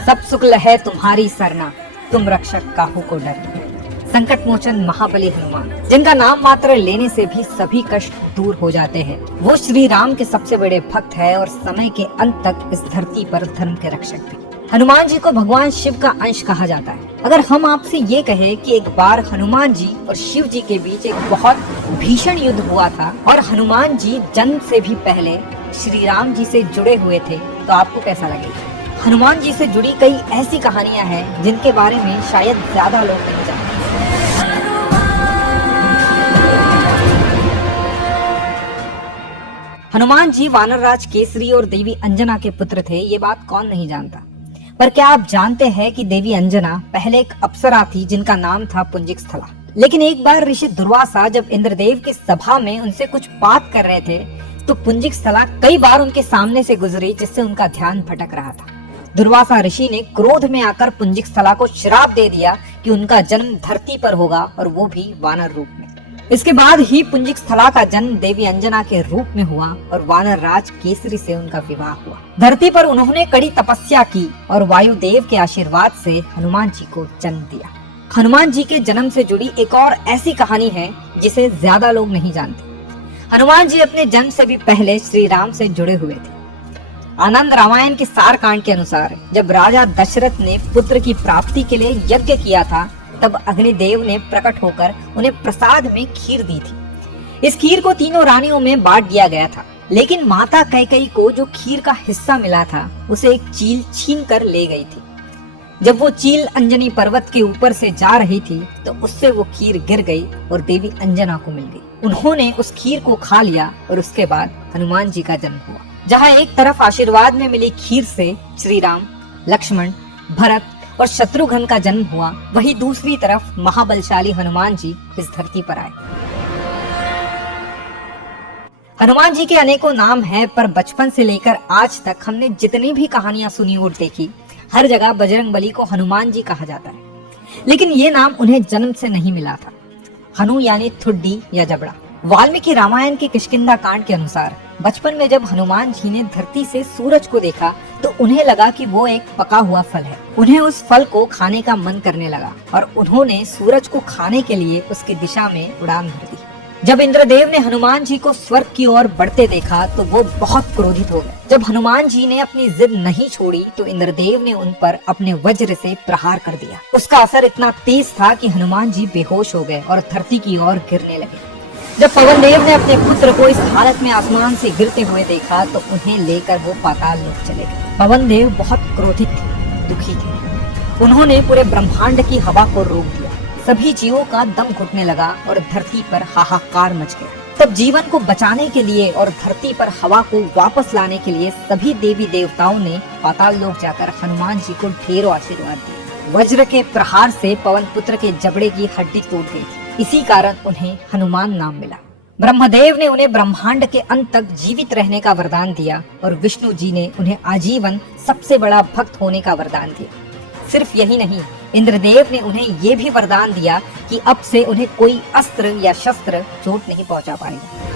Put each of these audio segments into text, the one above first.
सब शुक्ल है तुम्हारी सरना, तुम रक्षक काहू को डरना। संकट मोचन महाबली हनुमान, जिनका नाम मात्र लेने से भी सभी कष्ट दूर हो जाते हैं। वो श्री राम के सबसे बड़े भक्त है और समय के अंत तक इस धरती पर धर्म के रक्षक भी। हनुमान जी को भगवान शिव का अंश कहा जाता है। अगर हम आपसे ये कहे कि एक बार हनुमान जी और शिव जी के बीच एक बहुत भीषण युद्ध हुआ था और हनुमान जी जन्म से भी पहले श्री राम जी से जुड़े हुए थे, तो आपको कैसा लगेगा? हनुमान जी से जुड़ी कई ऐसी कहानियां हैं जिनके बारे में शायद ज्यादा लोग नहीं जानते। हनुमान जी वानरराज केसरी और देवी अंजना के पुत्र थे, ये बात कौन नहीं जानता। पर क्या आप जानते हैं कि देवी अंजना पहले एक अप्सरा थी जिनका नाम था पुंजिकस्थला। लेकिन एक बार ऋषि दुर्वासा जब इंद्रदेव की सभा में उनसे कुछ बात कर रहे थे तो पुंजिकस्थला कई बार उनके सामने से गुजरी, जिससे उनका ध्यान भटक रहा था। दुर्वासा ऋषि ने क्रोध में आकर पुंजिकस्थला को श्राप दे दिया कि उनका जन्म धरती पर होगा और वो भी वानर रूप में। इसके बाद ही पुंजिकस्थला का जन्म देवी अंजना के रूप में हुआ और वानर राज केसरी से उनका विवाह हुआ। धरती पर उन्होंने कड़ी तपस्या की और वायुदेव के आशीर्वाद से हनुमान जी को जन्म दिया। हनुमान जी के जन्म से जुड़ी एक और ऐसी कहानी है जिसे ज्यादा लोग नहीं जानते। हनुमान जी अपने जन्म से भी पहले श्री राम से जुड़े हुए थे। आनंद रामायण के सार कांड के अनुसार जब राजा दशरथ ने पुत्र की प्राप्ति के लिए यज्ञ किया था, तब अग्निदेव ने प्रकट होकर उन्हें प्रसाद में खीर दी थी। इस खीर को तीनों रानियों में बांट दिया गया था, लेकिन माता कैकेयी को जो खीर का हिस्सा मिला था उसे एक चील छीन कर ले गई थी। जब वो चील अंजनी पर्वत के ऊपर से जा रही थी तो उससे वो खीर गिर गई और देवी अंजना को मिल गई। उन्होंने उस खीर को खा लिया और उसके बाद हनुमान जी का जन्म हुआ। जहाँ एक तरफ आशीर्वाद में मिली खीर से श्री राम, लक्ष्मण, भरत और शत्रुघ्न का जन्म हुआ, वहीं दूसरी तरफ महाबलशाली हनुमान जी इस धरती पर आए। हनुमान जी के अनेकों नाम हैं, पर बचपन से लेकर आज तक हमने जितनी भी कहानियां सुनी और देखी, हर जगह बजरंगबली को हनुमान जी कहा जाता है। लेकिन ये नाम उन्हें जन्म से नहीं मिला था। हनु यानी ठुड्डी या जबड़ा। वाल्मीकि रामायण के किष्किंधा कांड के अनुसार बचपन में जब हनुमान जी ने धरती से सूरज को देखा तो उन्हें लगा कि वो एक पका हुआ फल है। उन्हें उस फल को खाने का मन करने लगा और उन्होंने सूरज को खाने के लिए उसकी दिशा में उड़ान भर दी। जब इंद्रदेव ने हनुमान जी को स्वर्ग की ओर बढ़ते देखा तो वो बहुत क्रोधित हो गए। जब हनुमान जी ने अपनी जिद नहीं छोड़ी तो इंद्रदेव ने उन पर अपने वज्र से प्रहार कर दिया। उसका असर इतना तेज था कि हनुमान जी बेहोश हो गए और धरती की ओर गिरने लगे। जब पवन देव ने अपने पुत्र को इस हालत में आसमान से गिरते हुए देखा तो उन्हें लेकर वो पाताल लोक चले गए। पवन देव बहुत क्रोधित थे, दुखी थे। उन्होंने पूरे ब्रह्मांड की हवा को रोक दिया। सभी जीवों का दम घुटने लगा और धरती पर हाहाकार मच गया। तब जीवन को बचाने के लिए और धरती पर हवा को वापस लाने के लिए सभी देवी देवताओं ने पाताल लोक जाकर हनुमान जी को ढेरों आशीर्वाद दिए। वज्र के प्रहार से पवन पुत्र के जबड़े की हड्डी टूट गई थी। इसी कारण उन्हें हनुमान नाम मिला। ब्रह्मदेव ने उन्हें ब्रह्मांड के अंत तक जीवित रहने का वरदान दिया और विष्णु जी ने उन्हें आजीवन सबसे बड़ा भक्त होने का वरदान दिया। सिर्फ यही नहीं, इंद्रदेव ने उन्हें ये भी वरदान दिया कि अब से उन्हें कोई अस्त्र या शस्त्र चोट नहीं पहुंचा पाएगा।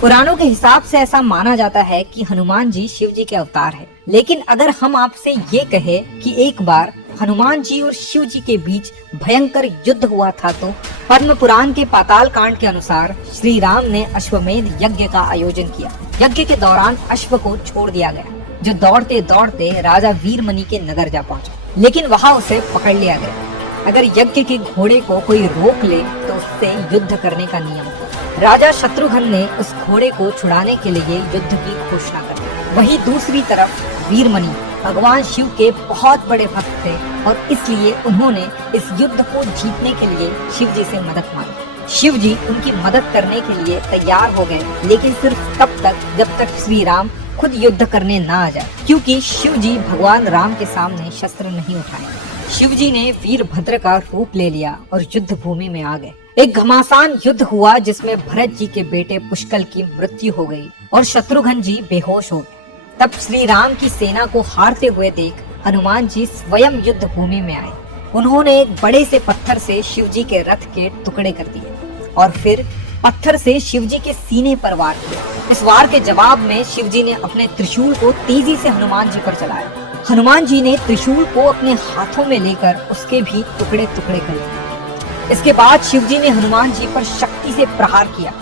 पुराणों के हिसाब से ऐसा माना जाता है कि हनुमान जी शिव जी के अवतार है। लेकिन अगर हम आपसे ये कहे कि एक बार हनुमान जी और शिव जी के बीच भयंकर युद्ध हुआ था, तो पद्म पुराण के पाताल कांड के अनुसार श्री राम ने अश्वमेध यज्ञ का आयोजन किया। यज्ञ के दौरान अश्व को छोड़ दिया गया, जो दौड़ते दौड़ते राजा वीरमणि के नगर जा पहुंचा, लेकिन वहां उसे पकड़ लिया गया। अगर यज्ञ के घोड़े को कोई रोक ले तो उससे युद्ध करने का नियम था। राजा शत्रुघ्न ने उस घोड़े को छुड़ाने के लिए युद्ध की घोषणा कर दी। वहीं दूसरी तरफ वीरमणि भगवान शिव के बहुत बड़े भक्त थे और इसलिए उन्होंने इस युद्ध को जीतने के लिए शिव जी से मदद मांगी। शिव जी उनकी मदद करने के लिए तैयार हो गए, लेकिन सिर्फ तब तक जब तक श्री राम खुद युद्ध करने ना आ जाए, क्योंकि शिव जी भगवान राम के सामने शस्त्र नहीं उठाए। शिव जी ने वीरभद्र का रूप ले लिया और युद्ध भूमि में आ गए। एक घमासान युद्ध हुआ जिसमें भरत जी के बेटे पुष्कल की मृत्यु हो गई और शत्रुघ्न जी बेहोश हो गए। तब श्री राम की सेना को हारते हुए देख हनुमान जी स्वयं युद्ध भूमि में आए। उन्होंने एक बड़े से पत्थर से शिव जी के रथ के टुकड़े कर दिए और फिर पत्थर से शिवजी के सीने पर वार किया। इस वार के जवाब में शिवजी ने अपने त्रिशूल को तेजी से हनुमान जी पर चलाया। हनुमान जी ने त्रिशूल को अपने हाथों में लेकर उसके भी टुकड़े टुकड़े कर दिए। इसके बाद शिवजी ने हनुमान जी पर शक्ति से प्रहार किया।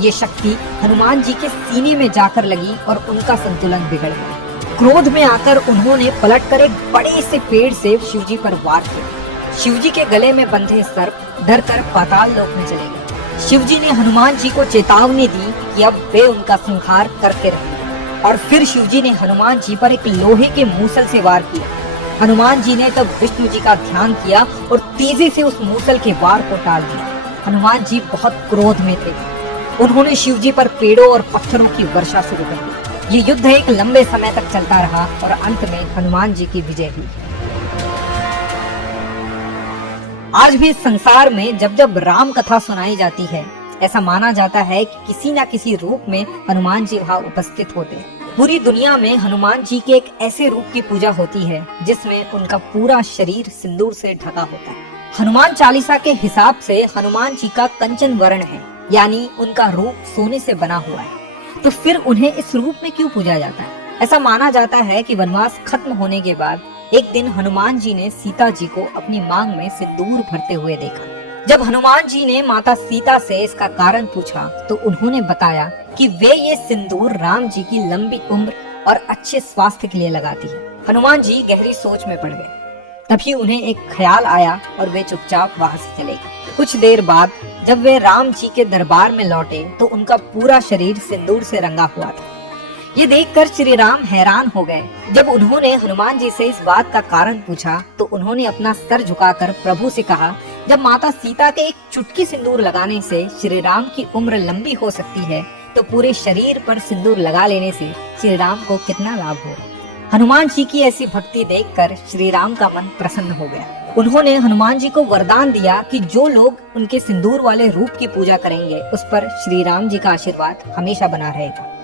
ये शक्ति हनुमान जी के सीने में जाकर लगी और उनका संतुलन बिगड़ गया। क्रोध में आकर उन्होंने पलटकर एक बड़े से पेड़ से शिवजी पर वार किया। शिवजी के गले में बंधे सर्प डरकर पाताल लोक में चले गए। शिवजी ने हनुमान जी को चेतावनी दी कि अब वे उनका संहार करके रहेंगे और फिर शिवजी ने हनुमान जी पर एक लोहे के मूसल से वार किया। हनुमान जी ने तब विष्णु जी का ध्यान किया और तेजी से उस मूसल के वार को टाल दिया। हनुमान जी बहुत क्रोध में थे। उन्होंने शिवजी पर पेड़ों और पत्थरों की वर्षा शुरू कर दी। ये युद्ध एक लंबे समय तक चलता रहा और अंत में हनुमान जी की विजय हुई। आज भी संसार में जब जब राम कथा सुनाई जाती है, ऐसा माना जाता है कि किसी न किसी रूप में हनुमान जी वहाँ उपस्थित होते हैं। पूरी दुनिया में हनुमान जी के एक ऐसे रूप की पूजा होती है जिसमें उनका पूरा शरीर सिंदूर से ढका होता है। हनुमान चालीसा के हिसाब से हनुमान जी का कंचन वर्ण है, यानी उनका रूप सोने से बना हुआ है। तो फिर उन्हें इस रूप में क्यों पूजा जाता है? ऐसा माना जाता है कि वनवास खत्म होने के बाद एक दिन हनुमान जी ने सीता जी को अपनी मांग में सिंदूर भरते हुए देखा। जब हनुमान जी ने माता सीता से इसका कारण पूछा तो उन्होंने बताया कि वे ये सिंदूर राम जी की लंबी उम्र और अच्छे स्वास्थ्य के लिए लगाती है। हनुमान जी गहरी सोच में पड़ गए। तभी उन्हें एक ख्याल आया और वे चुपचाप वहां से चले गए। कुछ देर बाद जब वे राम जी के दरबार में लौटे तो उनका पूरा शरीर सिंदूर से रंगा हुआ था। ये देखकर श्री राम हैरान हो गए। जब उन्होंने हनुमान जी से इस बात का कारण पूछा तो उन्होंने अपना सर झुकाकर प्रभु से कहा, जब माता सीता के एक चुटकी सिंदूर लगाने से श्री राम की उम्र लंबी हो सकती है तो पूरे शरीर पर सिंदूर लगा लेने से श्री राम को कितना लाभ होगा। हनुमान जी की ऐसी भक्ति देखकर श्री राम का मन प्रसन्न हो गया। उन्होंने हनुमान जी को वरदान दिया कि जो लोग उनके सिंदूर वाले रूप की पूजा करेंगे उस पर श्री राम जी का आशीर्वाद हमेशा बना रहेगा।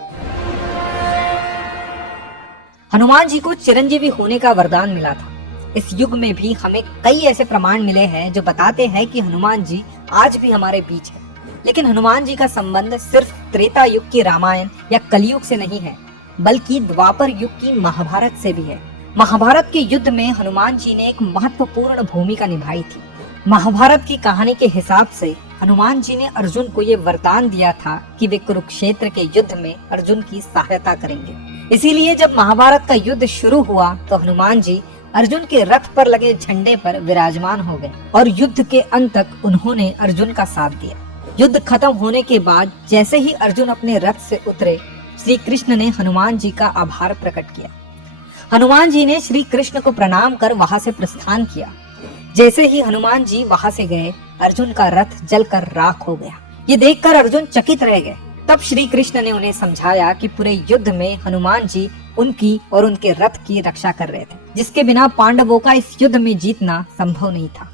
हनुमान जी को चिरंजीवी होने का वरदान मिला था। इस युग में भी हमें कई ऐसे प्रमाण मिले हैं जो बताते हैं कि हनुमान जी आज भी हमारे बीच है। लेकिन हनुमान जी का संबंध सिर्फ त्रेता युग की रामायण या कलयुग से नहीं है, बल्कि द्वापर युग की महाभारत से भी है। महाभारत के युद्ध में हनुमान जी ने एक महत्वपूर्ण भूमिका निभाई थी। महाभारत की कहानी के हिसाब से हनुमान जी ने अर्जुन को ये वरदान दिया था कि वे कुरुक्षेत्र के युद्ध में अर्जुन की सहायता करेंगे। इसीलिए जब महाभारत का युद्ध शुरू हुआ तो हनुमान जी अर्जुन के रथ पर लगे झंडे पर विराजमान हो गए और युद्ध के अंत तक उन्होंने अर्जुन का साथ दिया। युद्ध खत्म होने के बाद जैसे ही अर्जुन अपने रथ से उतरे, श्री कृष्ण ने हनुमान जी का आभार प्रकट किया। हनुमान जी ने श्री कृष्ण को प्रणाम कर वहां से प्रस्थान किया। जैसे ही हनुमान जी वहां से गए, अर्जुन का रथ जलकर राख हो गया। ये देखकर अर्जुन चकित रह गए। तब श्री कृष्ण ने उन्हें समझाया कि पूरे युद्ध में हनुमान जी उनकी और उनके रथ की रक्षा कर रहे थे, जिसके बिना पांडवों का इस युद्ध में जीतना संभव नहीं था।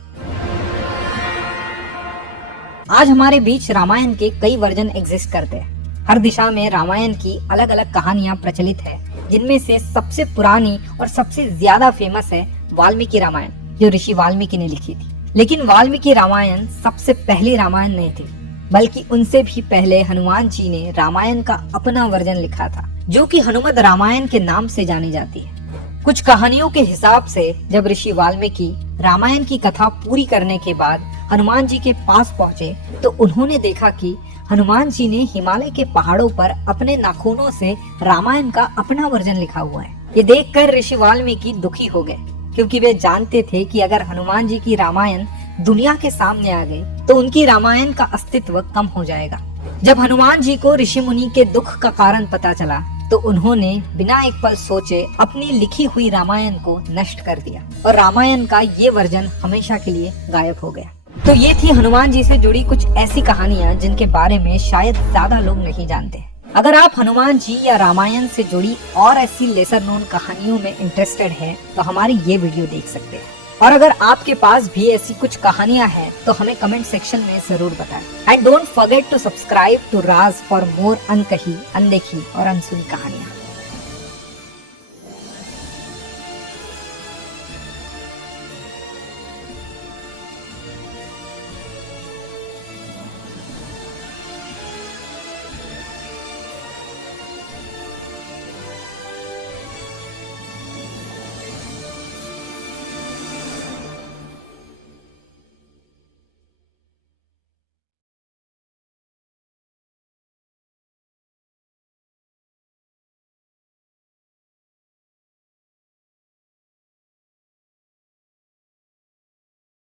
आज हमारे बीच रामायण के कई वर्जन एग्जिस्ट करते हैं। हर दिशा में रामायण की अलग अलग कहानियां प्रचलित है, जिनमें से सबसे पुरानी और सबसे ज्यादा फेमस है वाल्मीकि रामायण, जो ऋषि वाल्मीकि ने लिखी थी। लेकिन वाल्मीकि रामायण सबसे पहली रामायण नहीं थी, बल्कि उनसे भी पहले हनुमान जी ने रामायण का अपना वर्जन लिखा था, जो कि हनुमद रामायण के नाम से जानी जाती है। कुछ कहानियों के हिसाब से जब ऋषि वाल्मीकि रामायण की कथा पूरी करने के बाद हनुमान जी के पास पहुंचे तो उन्होंने देखा कि हनुमान जी ने हिमालय के पहाड़ों पर अपने नाखूनों से रामायण का अपना वर्जन लिखा हुआ है। ये देखकर ऋषि वाल्मीकि दुखी हो गए, क्योंकि वे जानते थे कि अगर हनुमान जी की रामायण दुनिया के सामने आ गई तो उनकी रामायण का अस्तित्व कम हो जाएगा। जब हनुमान जी को ऋषि मुनि के दुख का कारण पता चला तो उन्होंने बिना एक पल सोचे अपनी लिखी हुई रामायण को नष्ट कर दिया और रामायण का ये वर्जन हमेशा के लिए गायब हो गया। तो ये थी हनुमान जी से जुड़ी कुछ ऐसी कहानियां जिनके बारे में शायद ज्यादा लोग नहीं जानते। अगर आप हनुमान जी या रामायण से जुड़ी और ऐसी लेसर नोन कहानियों में इंटरेस्टेड हैं, तो हमारी ये वीडियो देख सकते हैं। और अगर आपके पास भी ऐसी कुछ कहानियां हैं तो हमें कमेंट सेक्शन में जरूर बताएं। And don't forget to subscribe to Raj for more अनकही, अनदेखी और अनसुनी कहानियां।